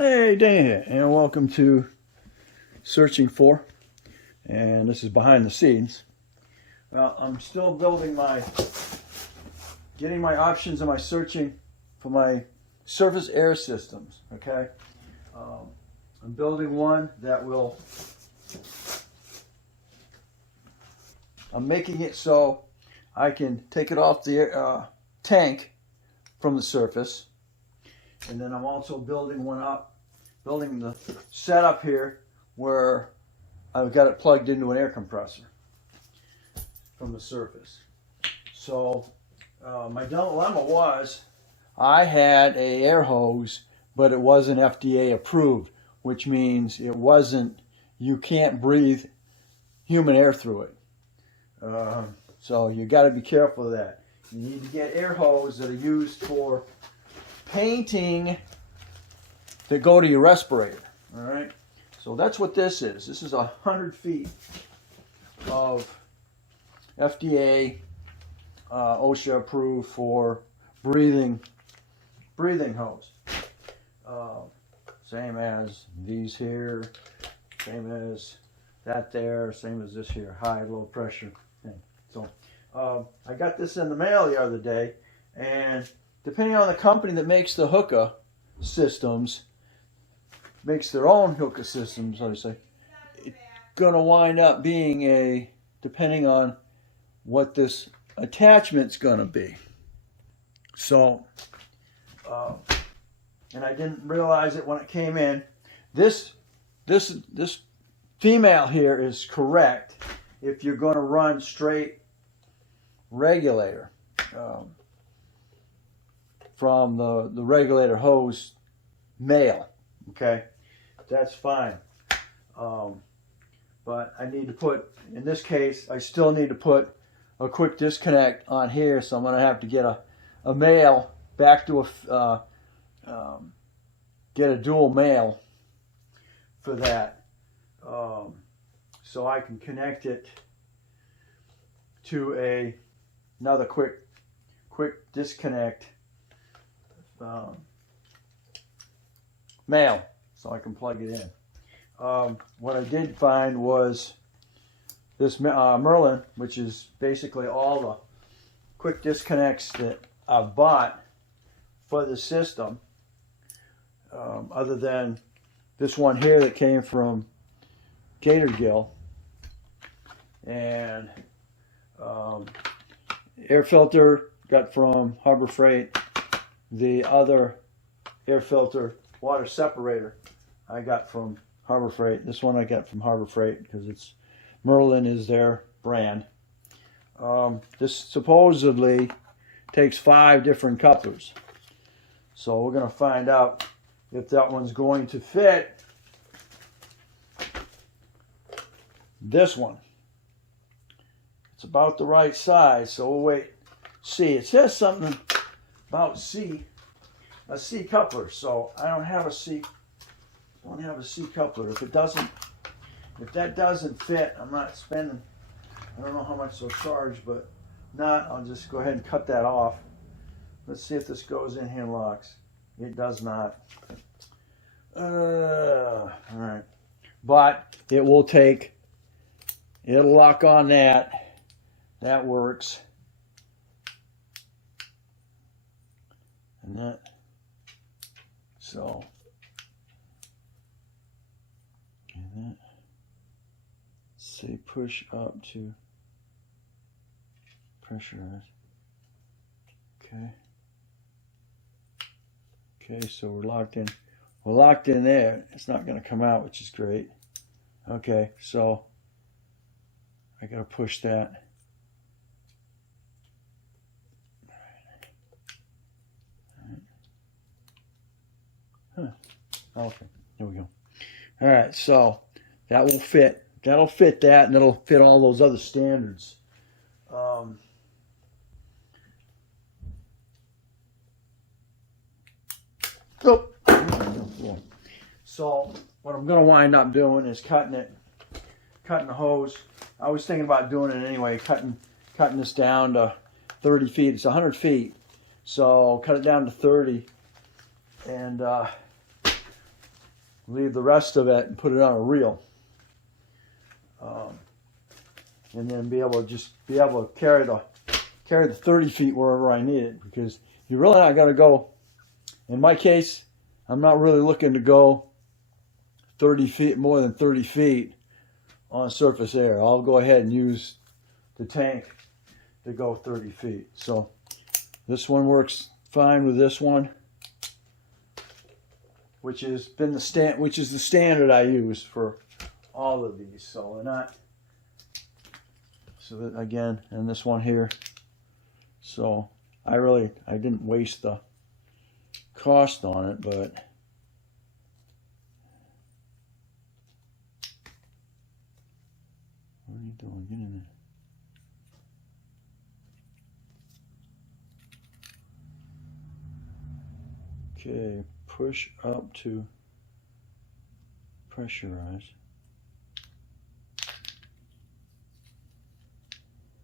Hey, Dan here, and welcome to Searching For, and this is behind the scenes. Well, I'm still getting my options and my searching for my surface air systems, okay? I'm building one that I'm making it so I can take it off the tank from the surface. And then I'm also building the setup here where I've got it plugged into an air compressor from the surface. So my dilemma was I had a air hose, but it wasn't FDA approved, which means you can't breathe human air through it. So you got to be careful of that. You need to get air hoses that are used for painting that go to your respirator. All right, so that's what this is. This is 100 feet of FDA OSHA approved for breathing hose. Same as these here, same as that there, same as this here, high, low pressure thing. So I got this in the mail the other day, and depending on the company that makes the hookah systems, makes their own hookah systems, I say, it's going to wind up being depending on what this attachment's going to be. So, and I didn't realize it when it came in. This female here is correct if you're going to run straight regulator. From the regulator hose male, okay, that's fine. But I need to put, in this case, I still need to put a quick disconnect on here, so I'm going to have to get a male back to get a dual male for that, so I can connect it to another quick disconnect. Male, so I can plug it in. What I did find was this Merlin, which is basically all the quick disconnects that I've bought for the system, other than this one here that came from Gatorgill, and air filter got from Harbor Freight. The other air filter water separator I got from Harbor Freight. This one I got from Harbor Freight because Merlin is their brand. This supposedly takes 5 different couplers. So we're going to find out if that one's going to fit this one. It's about the right size, so we'll wait. See, it says something about a C coupler, so I don't have a C coupler. If that doesn't fit, I'm not spending, I don't know how much they'll charge, but not, I'll just go ahead and cut that off. Let's see if this goes in here and locks. It does not. All right, but it'll lock on that. That works. And that, so, and that, say push up to pressurize. Okay. Okay, so we're locked in. We're locked in there. It's not going to come out, which is great. Okay, so I got to push that. Okay, there we go. All right, so that will fit. That'll fit that, and it'll fit all those other standards. So what I'm going to wind up doing is cutting the hose. I was thinking about doing it anyway, cutting this down to 30 feet. It's 100 feet, so cut it down to 30, and leave the rest of it and put it on a reel. And then be able to carry the 30 feet wherever I need it, because you're really not going to go. In my case, I'm not really looking to go 30 feet, more than 30 feet on surface air. I'll go ahead and use the tank to go 30 feet. So this one works fine with this one, which is the standard I use for all of these. So they're not. So that, again, and this one here. So I didn't waste the cost on it, but what are you doing? Get in there. Okay, push up to pressurize.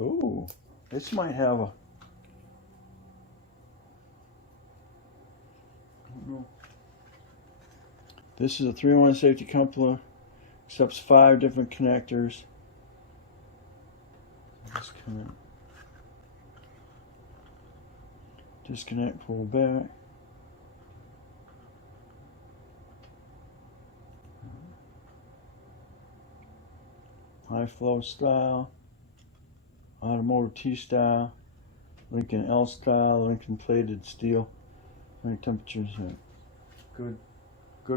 Oh, this might have a, I don't know. This is a 3-in-1 safety coupler, accepts 5 different connectors. Disconnect, pull back. High flow style. Automotive T style, Lincoln L style, Lincoln plated steel. High temperatures, good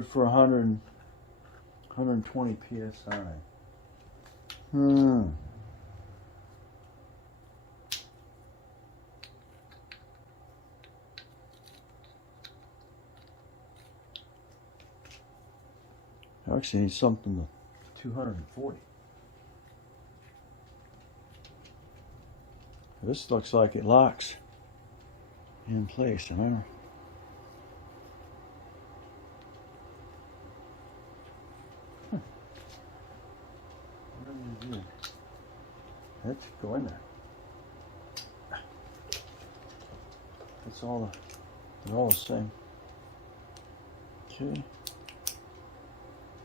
for 120 psi. Actually, need something to 240. This looks like it locks in place. I don't know. What do we do? Let's go in there. It's all they're all the same. Okay.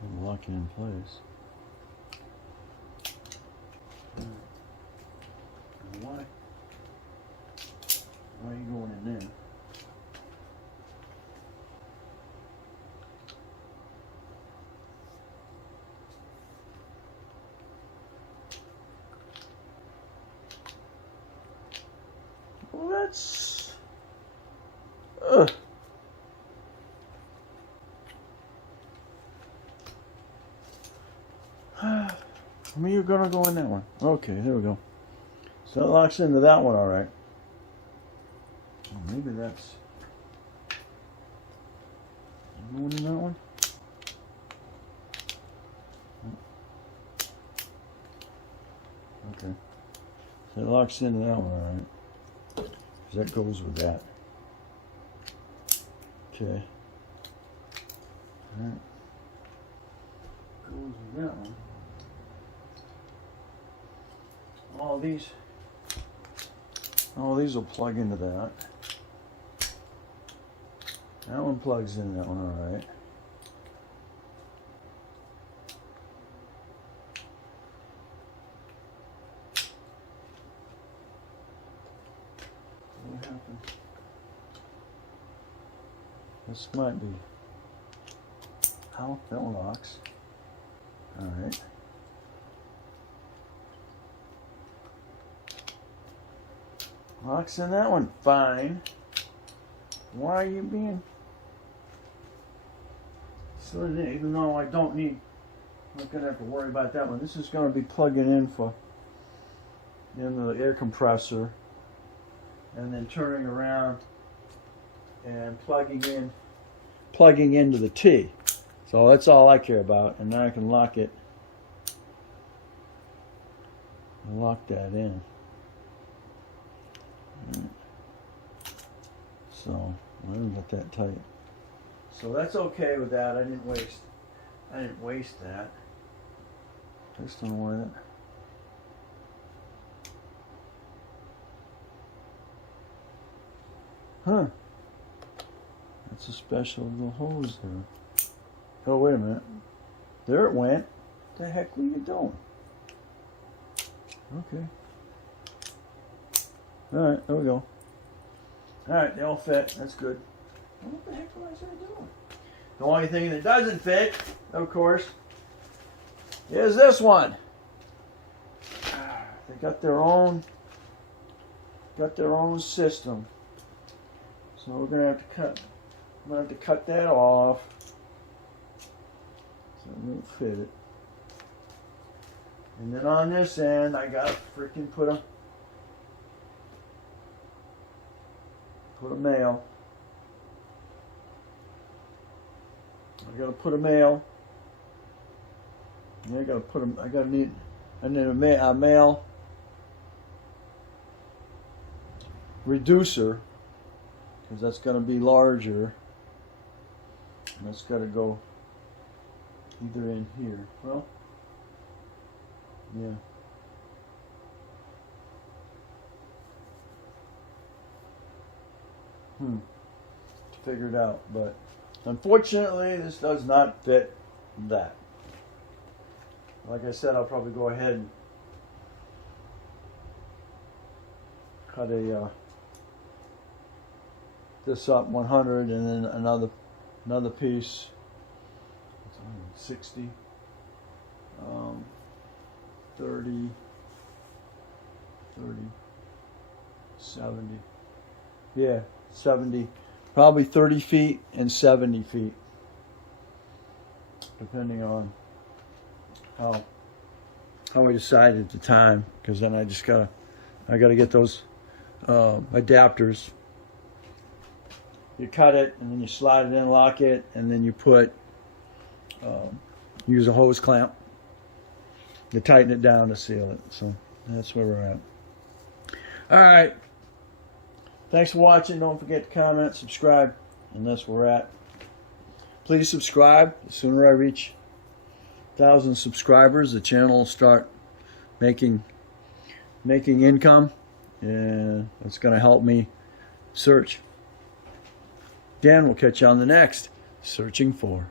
And lock it in place. Why are you going in there? Well, that's... I mean, you're gonna go in that one. Okay, there we go. So it locks into that one, all right. Oh, maybe that's going in that one. Okay, so it locks into that one, all right. Because that goes with that. Okay. All right. Goes with that one. All these will plug into that. That one plugs in that one, all right. What happened? This might be. Oh, that one locks. All right. Locks in that one, fine. Why are you being so, even though I don't need, I'm not gonna have to worry about that one. This is gonna be plugging in for the air compressor, and then turning around and plugging into the T. So that's all I care about, and then I can lock it and lock that in. So I didn't get that tight. So that's okay with that. I didn't waste that. I just don't know why that. Huh. That's a special little hose there. Oh, wait a minute. There it went. What the heck were you doing? Okay. Alright, there we go. Alright, they all fit. That's good. What the heck was I doing? The only thing that doesn't fit, of course, is this one. They got their own system. So we're gonna have to cut that off. So it won't fit it. And then on this end, I gotta freaking put a male. I gotta put a male. And I need a male reducer, because that's gonna be larger. And that's gotta go either in here. Well, yeah. To figure it out, but unfortunately this does not fit that. Like I said, I'll probably go ahead and cut this up 100 and then another piece 60 30 70, yeah, 70, probably 30 feet and 70 feet, depending on how I decide at the time, because then I gotta get those adapters. You cut it and then you slide it in, lock it, and then you use a hose clamp to tighten it down to seal it. So that's where we're at. All right. Thanks for watching. Don't forget to comment, subscribe, and that's where we're at. Please subscribe. The sooner I reach 1,000 subscribers, the channel will start making income, and it's going to help me search. Again, we'll catch you on the next Searching For.